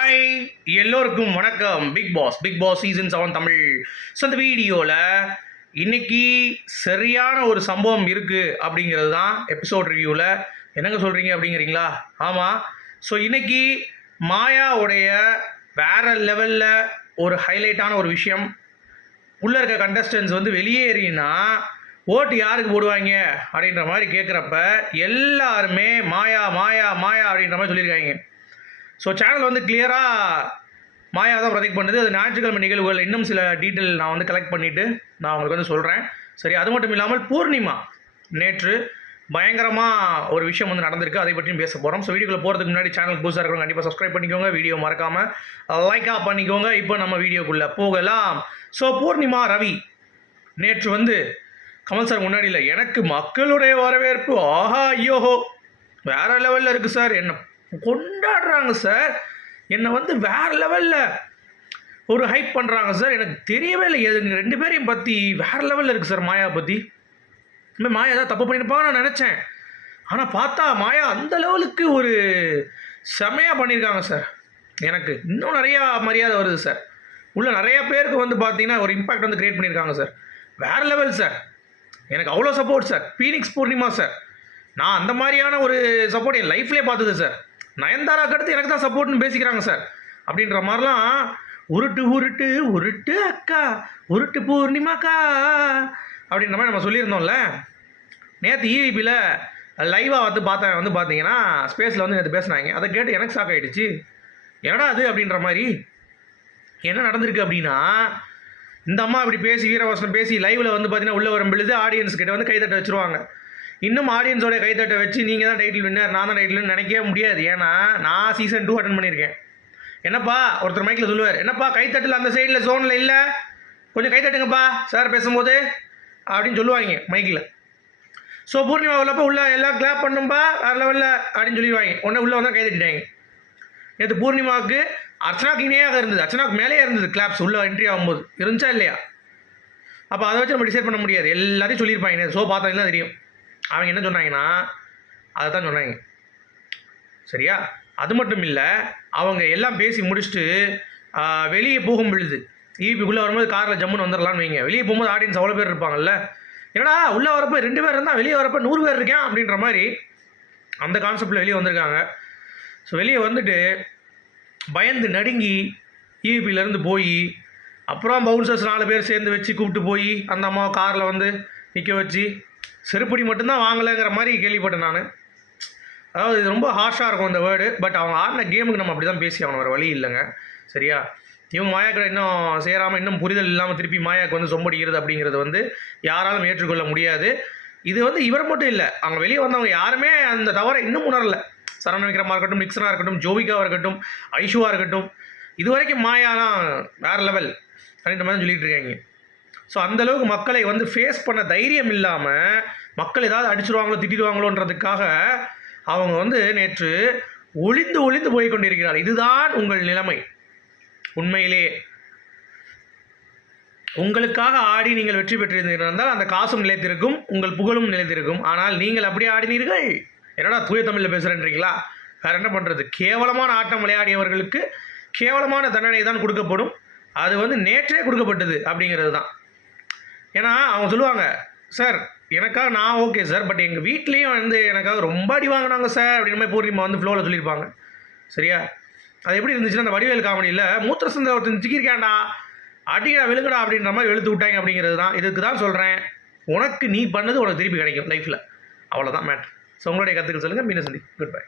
Hi எல்லோருக்கும் வணக்கம். Bigg Boss Bigg Boss season seven Tamil. So இந்த வீடியோவில் இன்னைக்கு சரியான ஒரு சம்பவம் இருக்குது அப்படிங்கிறது தான் எபிசோட் ரிவ்யூவில் என்னங்க சொல்கிறீங்க அப்படிங்கிறீங்களா? ஆமாம் ஸோ இன்னைக்கு மாயாவுடைய வேற லெவலில் ஒரு ஹைலைட்டான ஒரு விஷயம். உள்ளே இருக்க கண்டஸ்டன்ஸ் வந்து வெளியேறினா ஓட்டு யாருக்கு போடுவாங்க? அப்படின்ற மாதிரி கேட்குறப்ப எல்லாருமே மாயா மாயா மாயா அப்படின்ற மாதிரி சொல்லியிருக்காங்க. ஸோ சேனல் வந்து கிளியராக மாயா தான் ப்ரொஜெக்ட் பண்ணுது. அது ஞாயிற்றுக்கிழமை நிகழ்வுகள் இன்னும் சில டீட்டெயில் நான் வந்து கலெக்ட் பண்ணிவிட்டு நான் உங்களுக்கு வந்து சொல்கிறேன் சரி அது மட்டும் இல்லாமல் பூர்ணிமா நேற்று பயங்கரமாக ஒரு விஷயம் வந்து நடந்திருக்கு. அதை பற்றியும் பேச போகிறோம் ஸோ வீடியோக்குள்ள போகிறதுக்கு முன்னாடி சேனல் புதுசாக இருக்கிறவங்க கண்டிப்பாக சப்ஸ்கிரைப் பண்ணிக்கோங்க. வீடியோ மறக்காமல் லைக்காக பண்ணிக்கோங்க. இப்போ நம்ம வீடியோக்குள்ளே போகலாம். ஸோ பூர்ணிமா ரவி நேற்று வந்து கமல் சார் முன்னாடி இல்லை எனக்கு மக்களுடைய வரவேற்பு ஆஹா ஐயோஹோ வேறு லெவலில் இருக்குது சார் என்ன கொண்டாடுறாங்க சார். என்னை வந்து வேற லெவலில் ஒரு ஹைப் பண்ணுறாங்க சார். எனக்கு தெரியவே இல்லை. எது ரெண்டு பேரையும் பற்றி வேற லெவலில் இருக்குது சார் மாயா பற்றி இனிமேல் மாயா ஏதாவது தப்பு பண்ணியிருப்பாங்க நான் நினச்சேன். ஆனால் பார்த்தா மாயா அந்த லெவலுக்கு ஒரு செமையாக பண்ணியிருக்காங்க சார். எனக்கு இன்னும் நிறையா மரியாதை வருது சார். உள்ள நிறைய பேருக்கு வந்து பார்த்தீங்கன்னா ஒரு இம்பாக்ட் வந்து க்ரியேட் பண்ணியிருக்காங்க சார். வேற லெவல் சார். எனக்கு அவ்வளோ support sir. Phoenix Poornima sir. நான் அந்த மாதிரியான ஒரு சப்போர்ட் என் லைஃப்லேயே பார்த்தது சார். நயன்தாராக்கு அடுத்து எனக்கு தான் சப்போர்ட்னு பேசிக்கிறாங்க சார் அப்படின்ற மாதிரிலாம் உருட்டு உருட்டு உருட்டு அக்கா உருட்டு பூர்ணிமாக்கா அப்படின்ற மாதிரி நம்ம சொல்லியிருந்தோம்ல. நேற்று ஈவிபியில் லைவாக வந்து பார்த்தேன் வந்து பார்த்தீங்கன்னா ஸ்பேஸில் வந்து நேற்று பேசினாங்க. அதை கேட்டு எனக்கு ஷாக் ஆகிடுச்சு என்னடா அது அப்படின்ற மாதிரி? என்ன நடந்திருக்கு அப்படின்னா இந்த அம்மா இப்படி பேசி வீரவாசனம் பேசி லைவில் வந்து பார்த்தீங்கன்னா உள்ள வரும் பொழுது ஆடியன்ஸ் கிட்ட வந்து கைதட்ட வச்சுருவாங்க. இன்னும் ஆடியன்ஸோட கைத்தட்ட வச்சு நீங்கள் தான் டைட்டில் வின்னர் நான் தான் டைட்டில்னு நினைக்கவே முடியாது. ஏன்னா நான் சீசன் டூ அட்டன் பண்ணியிருக்கேன். என்னப்பா? ஒருத்தர் மைக்கில் சொல்லுவார். என்னப்பா கைத்தட்டில் அந்த சைடில் ஜோனில் இல்லை? கொஞ்சம் கைத்தட்டுங்கப்பா சார் பேசும்போது அப்படின்னு சொல்லுவாங்க மைக்கில் ஸோ பூர்ணிமா உள்ளப்போ உள்ள எல்லாம் கிளாப் பண்ணும்பா வேறு லெவலில் அப்படின்னு சொல்லிடுவாங்க. உடனே உள்ளே வந்தால் கைத்தட்டிட்டாங்க நேற்று பூர்ணிமாவுக்கு அர்ச்சனாக்கு இணையாக இருந்தது. அர்ச்சனாவுக்கு மேலேயே இருந்தது கிளாப்ஸ் உள்ளே என்ட்ரி ஆகும்போது. இருந்துச்சா இல்லையா? அப்போ அதை வச்சு நம்ம டிசைட் பண்ண முடியாது. எல்லாத்தையும் சொல்லியிருப்பாங்க. ஸோ பார்த்தீங்கன்னா தெரியும். அவங்க என்ன சொன்னாங்கன்னா அதை தான் சொன்னாங்க. சரியா? அது மட்டும் இல்லை அவங்க எல்லாம் பேசி முடிச்சுட்டு வெளியே போகும் பொழுது ஈபிக்குள்ளே வரும்போது காரில் ஜம்முன்னு வந்துடலாம்னு வைங்க. வெளியே போகும்போது ஆடியன்ஸ் அவ்வளோ பேர் இருப்பாங்கல்ல. என்னடா உள்ளே வரப்போ ரெண்டு பேர் இருந்தால் வெளியே வரப்போ நூறு பேர் இருக்கேன் அப்படின்ற மாதிரி அந்த கான்செப்டில் வெளியே வந்திருக்காங்க. ஸோ வெளியே வந்துட்டு பயந்து நடுங்கி இவிபியிலேருந்து போய் அப்புறம் பவுன்சர்ஸ் நாலு பேர் சேர்ந்து வச்சு கூப்பிட்டு போய் அந்த அம்மா காரில் வந்து நிற்க வச்சு செருப்படி மட்டும்தான் வாங்கலைங்கிற மாதிரி கேள்விப்பட்டேன் நான். அதாவது இது ரொம்ப ஹார்ஷாக இருக்கும் இந்த வேர்டு பட் அவங்க ஆடின கேமுக்கு நம்ம அப்படி தான் பேசி அவனை வேறு வழி இல்லைங்க. சரியா? இவங்க மாயாக்களை இன்னும் சேராமல் இன்னும் புரிதல் இல்லாமல் திருப்பி மாயாக்கு வந்து சொம்படிக்கிறது அப்படிங்கிறது வந்து யாராலும் ஏற்றுக்கொள்ள முடியாது. இது வந்து இவர் மட்டும் இல்லை அவங்க வெளியே வந்தவங்க யாருமே அந்த தவறை இன்னும் உணரல. சரவண விக்ரமாக இருக்கட்டும் நிக்சனாக இருக்கட்டும் ஜோவிகாவாக இருக்கட்டும் ஐஷுவாக இருக்கட்டும் இது வரைக்கும் மாயாலாம் வேறு லெவல் அப்படின்ற மாதிரி சொல்லிகிட்டு இருக்காங்க. ஸோ அந்தளவுக்கு மக்களை வந்து ஃபேஸ் பண்ண தைரியம் இல்லாமல் மக்கள் ஏதாவது அடிச்சிருவாங்களோ திட்டிடுவாங்களோன்றதுக்காக அவங்க வந்து நேற்று ஒளிந்து ஒளிந்து போய் கொண்டிருக்கிறார் இதுதான் உங்கள் நிலைமை. உண்மையிலே. உங்களுக்காக ஆடி நீங்கள் வெற்றி பெற்றிருந்திருந்தால் அந்த காசும் நிலைத்திருக்கும் உங்கள் புகழும் நிலைத்திருக்கும். ஆனால் நீங்கள் அப்படியே ஆடினீர்கள். என்னடா தூய தமிழில் பேசுகிறேன்றீங்களா வேறு என்ன பண்ணுறது கேவலமான ஆட்டம் விளையாடியவர்களுக்கு கேவலமான தண்டனை தான் கொடுக்கப்படும். அது வந்து நேற்றே கொடுக்கப்பட்டது அப்படிங்கிறது தான் ஏன்னா அவங்க சொல்லுவாங்க சார் எனக்காக நான் ஓகே சார் பட் எங்கள் வீட்லேயும் வந்து எனக்காக ரொம்ப அடி வாங்கினாங்க சார் அப்படின்ற மாதிரி பூர்ணிமா வந்து ஃப்ளோவில் சொல்லியிருப்பாங்க. சரியா? அது எப்படி இருந்துச்சுன்னா அந்த வடிவேல் காமெடியில் மூத்த சந்தை ஒருத்தன் சிக்கியிருக்காண்டா அடிக்கடா விழுங்கடா அப்படின்ற மாதிரி எழுத்து விட்டாங்க அப்படிங்கிறது தான். இதுக்கு தான் சொல்கிறேன் உனக்கு நீ பண்ணது உனக்கு திருப்பி கிடைக்கும் லைஃப்பில் அவ்வளோதான் மேட்ரு ஸோ உங்களுடைய கற்றுக்க சொல்லுங்கள் மீன சந்தி குட் பை